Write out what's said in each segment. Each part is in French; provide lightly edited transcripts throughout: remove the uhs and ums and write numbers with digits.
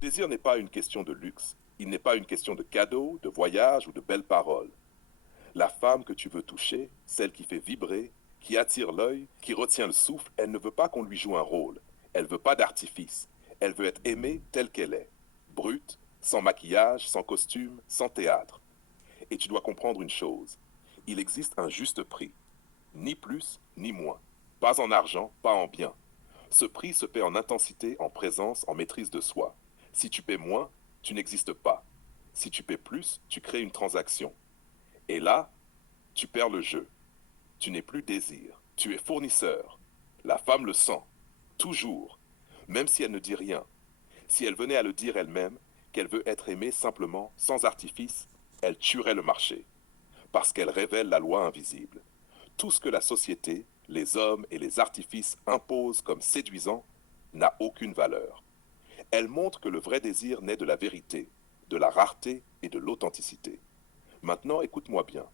Le désir n'est pas une question de luxe, il n'est pas une question de cadeaux, de voyages ou de belles paroles. La femme que tu veux toucher, celle qui fait vibrer, qui attire l'œil, qui retient le souffle, elle ne veut pas qu'on lui joue un rôle. Elle veut pas d'artifice. Elle veut être aimée telle qu'elle est. Brute, sans maquillage, sans costume, sans théâtre. Et tu dois comprendre une chose. Il existe un juste prix. Ni plus, ni moins. Pas en argent, pas en biens. Ce prix se paie en intensité, en présence, en maîtrise de soi. Si tu paies moins, tu n'existes pas. Si tu paies plus, tu crées une transaction. Et là, tu perds le jeu. Tu n'es plus désir. Tu es fournisseur. La femme le sent. Toujours. Même si elle ne dit rien. Si elle venait à le dire elle-même, qu'elle veut être aimée simplement, sans artifice, elle tuerait le marché. Parce qu'elle révèle la loi invisible. Tout ce que la société, les hommes et les artifices imposent comme séduisant n'a aucune valeur. Elle montre que le vrai désir naît de la vérité, de la rareté et de l'authenticité. Maintenant, écoute-moi bien.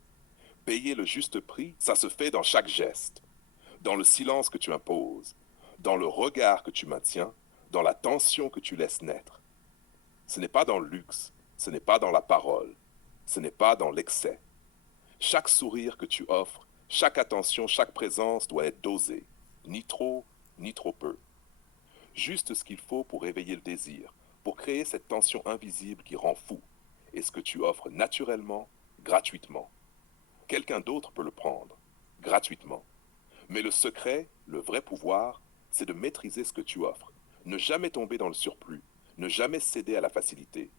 Payer le juste prix, ça se fait dans chaque geste, dans le silence que tu imposes, dans le regard que tu maintiens, dans la tension que tu laisses naître. Ce n'est pas dans le luxe, ce n'est pas dans la parole, ce n'est pas dans l'excès. Chaque sourire que tu offres, chaque attention, chaque présence doit être dosée, ni trop, ni trop peu. Juste ce qu'il faut pour éveiller le désir, pour créer cette tension invisible qui rend fou, et ce que tu offres naturellement, gratuitement. Quelqu'un d'autre peut le prendre, gratuitement. Mais le secret, le vrai pouvoir, c'est de maîtriser ce que tu offres. Ne jamais tomber dans le surplus, ne jamais céder à la facilité,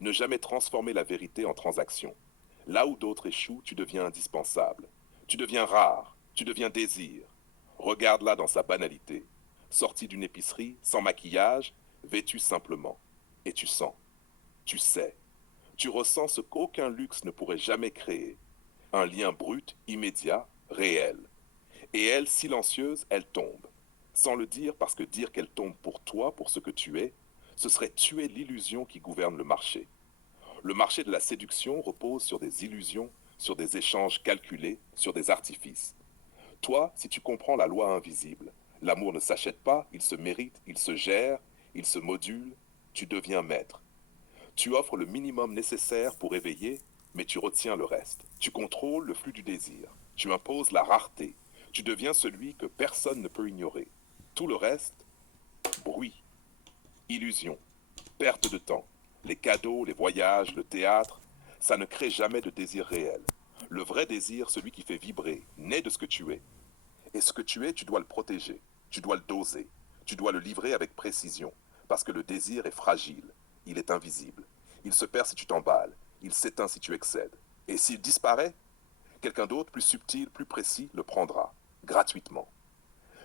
ne jamais transformer la vérité en transaction. Là où d'autres échouent, tu deviens indispensable. Tu deviens rare, tu deviens désir. Regarde-la dans sa banalité. Sortie d'une épicerie, sans maquillage, vêtue simplement. Et tu sens, tu sais, tu ressens ce qu'aucun luxe ne pourrait jamais créer. Un lien brut, immédiat, réel. Et elle, silencieuse, elle tombe. Sans le dire, parce que dire qu'elle tombe pour toi, pour ce que tu es, ce serait tuer l'illusion qui gouverne le marché. Le marché de la séduction repose sur des illusions, sur des échanges calculés, sur des artifices. Toi, si tu comprends la loi invisible, l'amour ne s'achète pas, il se mérite, il se gère, il se module, tu deviens maître. Tu offres le minimum nécessaire pour éveiller, mais tu retiens le reste. Tu contrôles le flux du désir. Tu imposes la rareté. Tu deviens celui que personne ne peut ignorer. Tout le reste, bruit, illusion, perte de temps. Les cadeaux, les voyages, le théâtre, ça ne crée jamais de désir réel. Le vrai désir, celui qui fait vibrer, naît de ce que tu es. Et ce que tu es, tu dois le protéger, tu dois le doser, tu dois le livrer avec précision, parce que le désir est fragile, il est invisible. Il se perd si tu t'emballes, il s'éteint si tu excèdes. Et s'il disparaît, quelqu'un d'autre, plus subtil, plus précis, le prendra, gratuitement.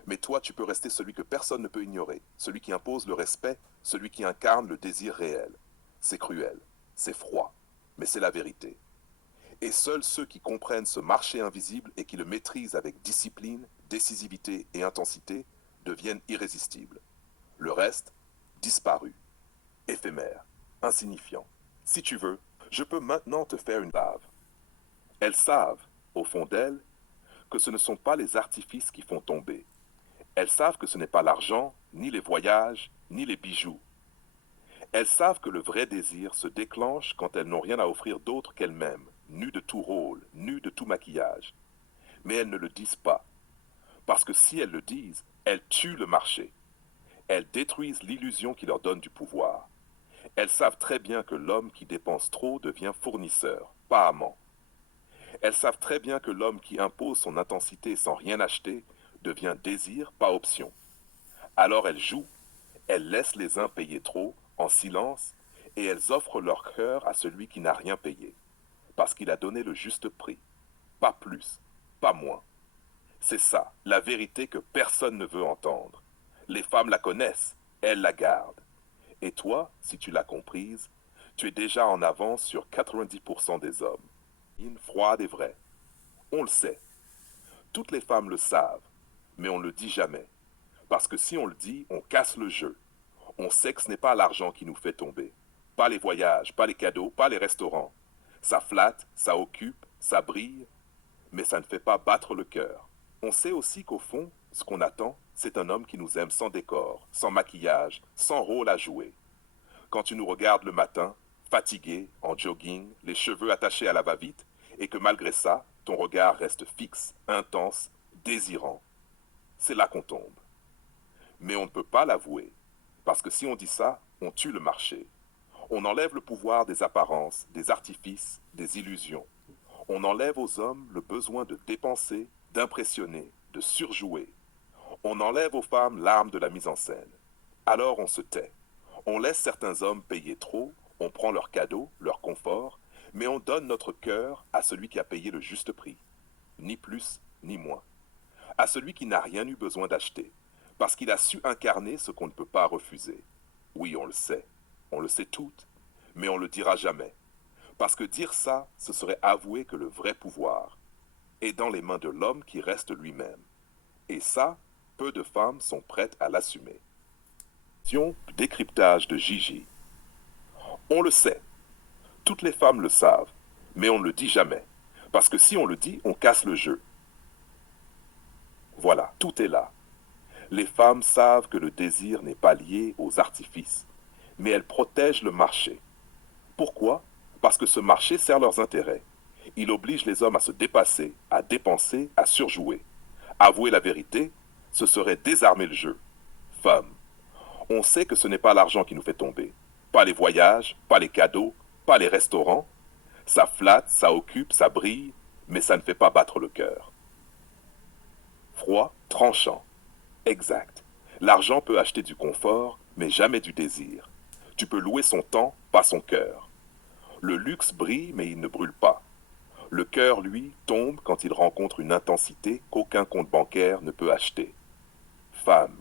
Mais toi, tu peux rester celui que personne ne peut ignorer, celui qui impose le respect, celui qui incarne le désir réel. C'est cruel, c'est froid, mais c'est la vérité. Et seuls ceux qui comprennent ce marché invisible et qui le maîtrisent avec discipline, décisivité et intensité deviennent irrésistibles. Le reste, disparu, éphémère, insignifiant. Si tu veux, je peux maintenant te faire une lave. Elles savent, au fond d'elles, que ce ne sont pas les artifices qui font tomber. Elles savent que ce n'est pas l'argent, ni les voyages, ni les bijoux. Elles savent que le vrai désir se déclenche quand elles n'ont rien à offrir d'autre qu'elles-mêmes, nues de tout rôle, nues de tout maquillage. Mais elles ne le disent pas, parce que si elles le disent, elles tuent le marché. Elles détruisent l'illusion qui leur donne du pouvoir. Elles savent très bien que l'homme qui dépense trop devient fournisseur, pas amant. Elles savent très bien que l'homme qui impose son intensité sans rien acheter devient désir, pas option. Alors elles jouent, elles laissent les uns payer trop, en silence, et elles offrent leur cœur à celui qui n'a rien payé, parce qu'il a donné le juste prix. Pas plus, pas moins. C'est ça, la vérité que personne ne veut entendre. Les femmes la connaissent, elles la gardent. Et toi, si tu l'as comprise, tu es déjà en avance sur 90% des hommes. Froide et vraie. On le sait. Toutes les femmes le savent, mais on ne le dit jamais. Parce que si on le dit, on casse le jeu. On sait que ce n'est pas l'argent qui nous fait tomber. Pas les voyages, pas les cadeaux, pas les restaurants. Ça flatte, ça occupe, ça brille, mais ça ne fait pas battre le cœur. On sait aussi qu'au fond, ce qu'on attend, c'est un homme qui nous aime sans décor, sans maquillage, sans rôle à jouer. Quand tu nous regardes le matin, fatigué, en jogging, les cheveux attachés à la va-vite, et que malgré ça, ton regard reste fixe, intense, désirant, c'est là qu'on tombe. Mais on ne peut pas l'avouer, parce que si on dit ça, on tue le marché. On enlève le pouvoir des apparences, des artifices, des illusions. On enlève aux hommes le besoin de dépenser, d'impressionner, de surjouer. On enlève aux femmes l'arme de la mise en scène. Alors on se tait. On laisse certains hommes payer trop, on prend leurs cadeaux, leur confort, mais on donne notre cœur à celui qui a payé le juste prix. Ni plus, ni moins. À celui qui n'a rien eu besoin d'acheter, parce qu'il a su incarner ce qu'on ne peut pas refuser. Oui, on le sait toutes, mais on ne le dira jamais. Parce que dire ça, ce serait avouer que le vrai pouvoir est dans les mains de l'homme qui reste lui-même. Et ça, peu de femmes sont prêtes à l'assumer. Décryptage de Gigi. On le sait, toutes les femmes le savent, mais on ne le dit jamais. Parce que si on le dit, on casse le jeu. Voilà, tout est là. Les femmes savent que le désir n'est pas lié aux artifices, mais elles protègent le marché. Pourquoi? Parce que ce marché sert leurs intérêts. Il oblige les hommes à se dépasser, à dépenser, à surjouer. Avouer la vérité, ce serait désarmer le jeu. Femmes, on sait que ce n'est pas l'argent qui nous fait tomber. Pas les voyages, pas les cadeaux, pas les restaurants. Ça flatte, ça occupe, ça brille, mais ça ne fait pas battre le cœur. Froid, tranchant. Exact. L'argent peut acheter du confort, mais jamais du désir. Tu peux louer son temps, pas son cœur. Le luxe brille, mais il ne brûle pas. Le cœur, lui, tombe quand il rencontre une intensité qu'aucun compte bancaire ne peut acheter. Femme,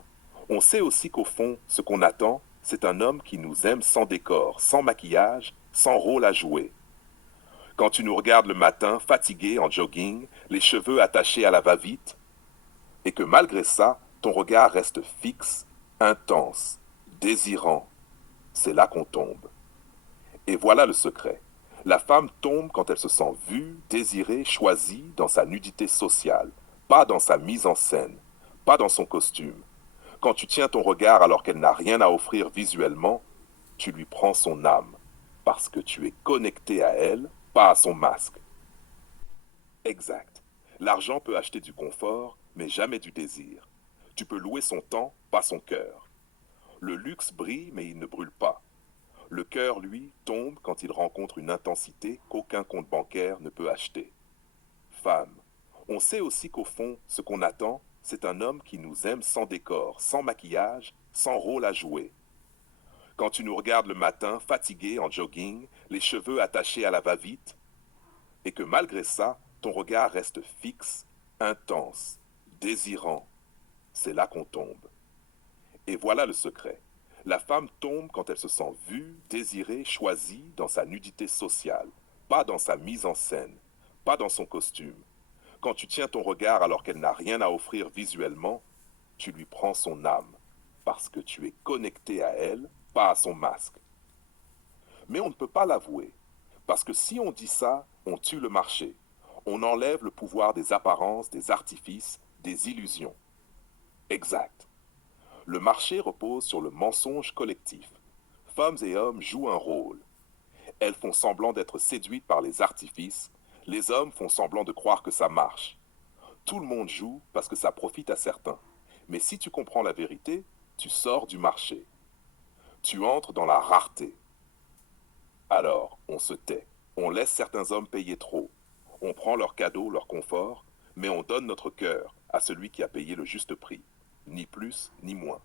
on sait aussi qu'au fond, ce qu'on attend, c'est un homme qui nous aime sans décor, sans maquillage, sans rôle à jouer. Quand tu nous regardes le matin, fatigué, en jogging, les cheveux attachés à la va-vite, et que malgré ça, ton regard reste fixe, intense, désirant, c'est là qu'on tombe. Et voilà le secret. La femme tombe quand elle se sent vue, désirée, choisie dans sa nudité sociale, pas dans sa mise en scène, pas dans son costume. Quand tu tiens ton regard alors qu'elle n'a rien à offrir visuellement, tu lui prends son âme, parce que tu es connecté à elle, pas à son masque. Exact. L'argent peut acheter du confort, mais jamais du désir. Tu peux louer son temps, pas son cœur. Le luxe brille, mais il ne brûle pas. Le cœur, lui, tombe quand il rencontre une intensité qu'aucun compte bancaire ne peut acheter. Femme, on sait aussi qu'au fond, ce qu'on attend, c'est un homme qui nous aime sans décor, sans maquillage, sans rôle à jouer. Quand tu nous regardes le matin, fatigué, en jogging, les cheveux attachés à la va-vite, et que malgré ça, ton regard reste fixe, intense, désirant, c'est là qu'on tombe. Et voilà le secret. La femme tombe quand elle se sent vue, désirée, choisie dans sa nudité sociale, pas dans sa mise en scène, pas dans son costume. Quand tu tiens ton regard alors qu'elle n'a rien à offrir visuellement, tu lui prends son âme, parce que tu es connecté à elle, pas à son masque. Mais on ne peut pas l'avouer, parce que si on dit ça, on tue le marché. On enlève le pouvoir des apparences, des artifices, des illusions. Exact. Le marché repose sur le mensonge collectif. Femmes et hommes jouent un rôle. Elles font semblant d'être séduites par les artifices. Les hommes font semblant de croire que ça marche. Tout le monde joue parce que ça profite à certains. Mais si tu comprends la vérité, tu sors du marché. Tu entres dans la rareté. Alors, on se tait. On laisse certains hommes payer trop. On prend leurs cadeaux, leur confort, mais on donne notre cœur à celui qui a payé le juste prix. Ni plus, ni moins.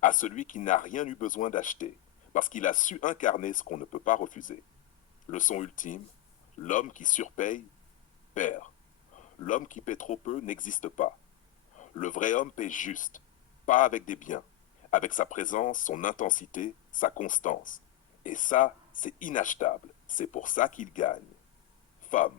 À celui qui n'a rien eu besoin d'acheter, parce qu'il a su incarner ce qu'on ne peut pas refuser. Leçon ultime, l'homme qui surpaye, perd. L'homme qui paie trop peu n'existe pas. Le vrai homme paie juste, pas avec des biens, avec sa présence, son intensité, sa constance. Et ça, c'est inachetable. C'est pour ça qu'il gagne. Femme,